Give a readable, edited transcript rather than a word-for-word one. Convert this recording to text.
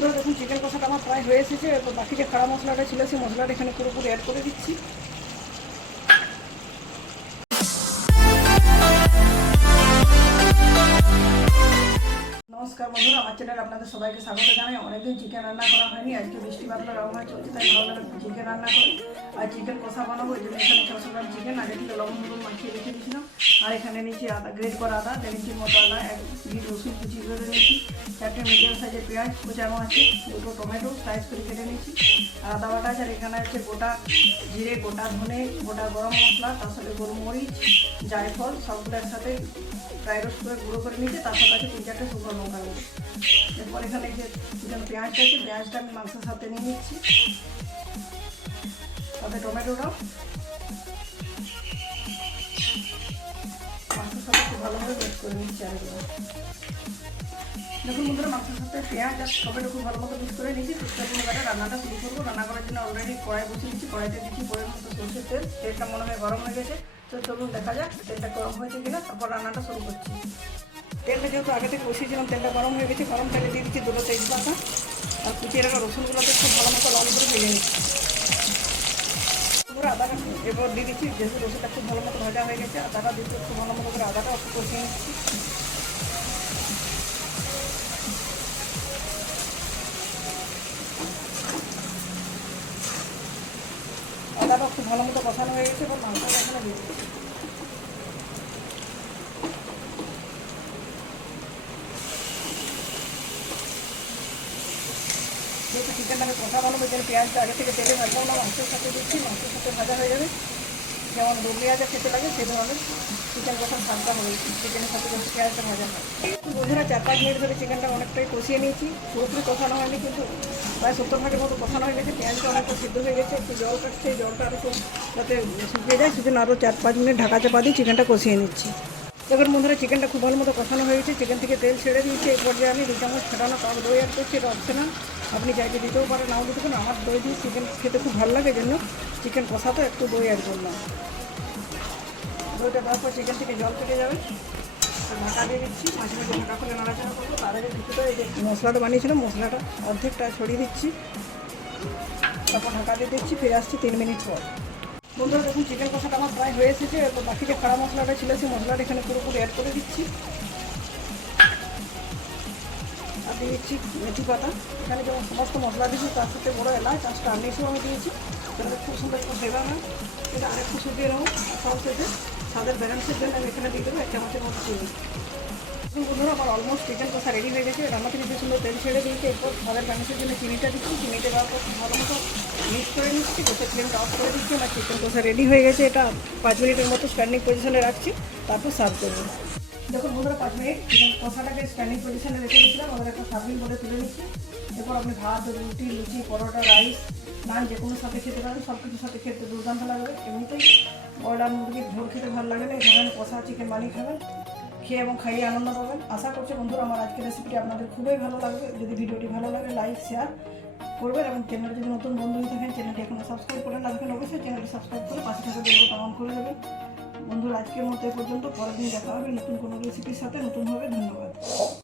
বন্ধুরা দেখুন চিকেন কষাটা আমার প্রায় হয়ে এসেছে। এরপর বাকি যে খাড়া মশলাটা ছিল সেই মশলাটা এখানে পুরোপুরি অ্যাড করে দিচ্ছি। নমস্কার বন্ধুরা, আমার চ্যানেলে আপনাদের সবাইকে স্বাগত জানাই। অনেকদিন চিকেন রান্না করা হয়নি, আজকে বৃষ্টি বাদলার আবহাওয়া চলছে, তাই ভাবলাম চিকেন রান্না করি আর চিকেন কষা বানাবো। এই জন্য এখানে 600 গ্রাম চিকেন আগে থেকে লবণ হলুদ মাখিয়ে রেখে দিয়েছিলাম। আর এখানে নিয়েছি আদা, গ্রেট করা আদা 1 ইঞ্চির মতো আদা, 1 বিট রসুন কুচি করে নিয়েছি, 4টে মিডিয়াম সাইজের পেঁয়াজ কুচানো আছে, 2টো টমেটো সাইজ করে কেটে নিয়েছি, আর আদা বাটা আছে। আর এখানে আছে গোটা জিরে, গোটা ধনে, গোটা গরম মশলা, তার সাথে গোলমরিচ, জায়ফল সবগুলো একসাথে ড্রাই রোস্ট করে গুঁড়ো করে নিয়েছি। তার সাথে আছে 3-4টে শুকনো লঙ্কা গুঁড়ো। এরপর এখানে যে পেঁয়াজটা আছে, পেঁয়াজটা আমি মাংসের সাথে নিয়ে নিচ্ছি, তাতে টমেটোটাও মাংসের সাথে খুব ভালোভাবে মিক্স করে নিচ্ছি। আর দেখুন বন্ধুরা, মাংসের সাথে পেঁয়াজ আর টমেটো খুব ভালো মতো মিক্স করে নিচ্ছি। চুপচাপুর কাটে রান্নাটা শুরু করবো। রান্না করার জন্য অলরেডি কড়াই বসিয়ে দিচ্ছি। কড়াইতে দিচ্ছি পরিমাণ মতো সরষের তেল। তেলটা মনে হয় গরম হয়ে গেছে, তো চলুন দেখা যাক তেলটা গরম হয়েছে কিনা, তারপর রান্নাটা শুরু করছি। তেলটা যেহেতু আগে থেকে বসিয়েছিলাম, তেলটা গরম হয়ে গেছে। গরম তেলে দিয়ে দিচ্ছি 2টো তেজপাতা আর কুচিয়ে রাখা রসুনগুলোতে খুব ভালো মতো লাল করে ভেজে নিচ্ছি। পুরো আদাটা এরপর দিয়ে দিচ্ছি। যেহেতু রসুনটা খুব ভালো মতো ভাজা হয়ে গেছে, আদাটা দিতে খুব ভালো মতো করে আদাটা একটু কষিয়ে নিচ্ছি। আদাটা খুব ভালো মতো কষানো হয়ে গেছে, এবার মাংসটা এখানে দিয়ে দিচ্ছি। যেহেতু চিকেনটাকে কষা বানাবো, যেন পেঁয়াজটা আগে থেকে তেলে ভাজলাম না, মাংসের সাথে দিচ্ছি। মাংসের সাথে ভাজা হয়ে যাবে, যেমন দই পেঁয়াজা খেতে লাগে সেই ধরনের চিকেন কষার স্বাদটা হবে চিকেনের সাথে যখন পেঁয়াজটা ভাজা হয়। বন্ধুরা 4-5 মিনিট ধরে চিকেনটা অনেকটাই কষিয়ে নিয়েছি। পুরোপুরি কষানো হয়নি, কিন্তু প্রায় 70% মতো কষানো হয়ে গেছে। পেঁয়াজটা অনেকটা সিদ্ধ হয়ে গেছে, একটু জল কাটছে, এই জলটা আরও যাতে শুকিয়ে যায় সেজন্য আরও 4-5 মিনিট ঢাকা চাপা দিয়ে চিকেনটা কষিয়ে নিচ্ছি। এবার বন্ধুরা চিকেনটা খুব ভালো মতো কষানো হয়ে গেছে, চিকেন থেকে তেল ছেড়ে দিয়েছে। এই পর্যায়ে আমি 2 চামচ ফেটানো টক দই অ্যাড করছি। এটা অপশনাল, আপনি চাইতে দিতেও পারেন, নাও দিতে পারেন। আমার দই দিয়ে চিকেন খেতে খুব ভালো লাগে, জন্য চিকেন কষাতে একটু দই অ্যাড করলাম। দইটা দেওয়ার পর চিকেন থেকে জল কেটে যাবে, ঢাকা দিয়ে দিচ্ছি। মাঝে মাঝে ঢাকা করে নাড়াচাড়া করবো। তার আগে কিছুটা এই যে মশলাটা বানিয়েছিলাম, মশলাটা অর্ধেকটা ছড়িয়ে দিচ্ছি, তারপর ঢাকা দিয়ে দিচ্ছি। ফিরে আসছি 3 মিনিট পর। বন্ধুরা দেখুন চিকেন কষাটা আমার প্রায় হয়ে এসেছে। এরপর বাকি যে খাড়া মশলাটা ছিল সেই মশলাটা এখানে পুরোপুরি অ্যাড করে দিচ্ছি। আর দিয়ে দিচ্ছি মেথি পাতা। এখানে যেমন সমস্ত মশলা দিচ্ছি, তার সাথে বড়ো এলাচ আর স্টার আনিসও আমি দিয়েছি। সেটা খুব সুন্দর একটু ফ্লেভার হয়। এটা আরেকটু শুকিয়ে নেবো। সব শেষে স্বাদের ব্যালেন্সের জন্য আমি এখানে দিয়ে দেবো 1 চামচের মতো চিনি। বন্ধুরা আমার অলমোস্ট চিকেন কষা রেডি হয়ে গেছে। রান্না থেকে যে সুন্দর তেল ছেড়ে দিয়েছে। এরপর স্বাদের ব্যালেন্সের জন্য চিনিটা দিচ্ছি। চিনিটা দেওয়ার পর ভালো মতো মিক্স করে নিচ্ছি। গ্যাসের ফ্লেমটা অফ করে দিচ্ছি। আমার চিকেন কষা রেডি হয়ে গেছে। এটা 5 মিনিটের মতো স্ট্যান্ডিং পজিশনে রাখছি, তারপর সার্ভ করবো। দেখুন বন্ধুরা 5 মিনিট চিকেন কষাটাকে স্ট্যান্ডিং পজিশনে রেখে দিয়েছিলাম। আমাদের একটা সার্ভিং বলে তুলে নিচ্ছি। এরপর আপনি ভাত, রুটি, লুচি, পরোটা, রাইস, নান যে কোনো সাথে খেতে পারেন। সব কিছুর সাথে খেতে দুর্দান্ত লাগবে। এমনিতেই ব্রয়লার মুরগির ঝোল খেতে ভালো লাগে না, এই ধরনের কষা চিকেন বানিয়ে খাবেন, খেয়ে এবং খাইয়ে আনন্দ পাবেন। আশা করছি বন্ধুরা আমার আজকের রেসিপিটি আপনাদের খুবই ভালো লাগবে। যদি ভিডিওটি ভালো লাগে লাইক শেয়ার করবেন, এবং চ্যানেলে যদি নতুন বন্ধু হয়ে থাকেন, চ্যানেলটি এখনো সাবস্ক্রাইব করে না থাকেন, অবশ্যই চ্যানেলটি সাবস্ক্রাইব করে পাশে থাকা বেল বাটন অন করে দেবেন। বন্ধুরা আজকের মতো এ পর্যন্ত। পরের দিন দেখা হবে নতুন কোনো রেসিপির সাথে, নতুনভাবে। ধন্যবাদ।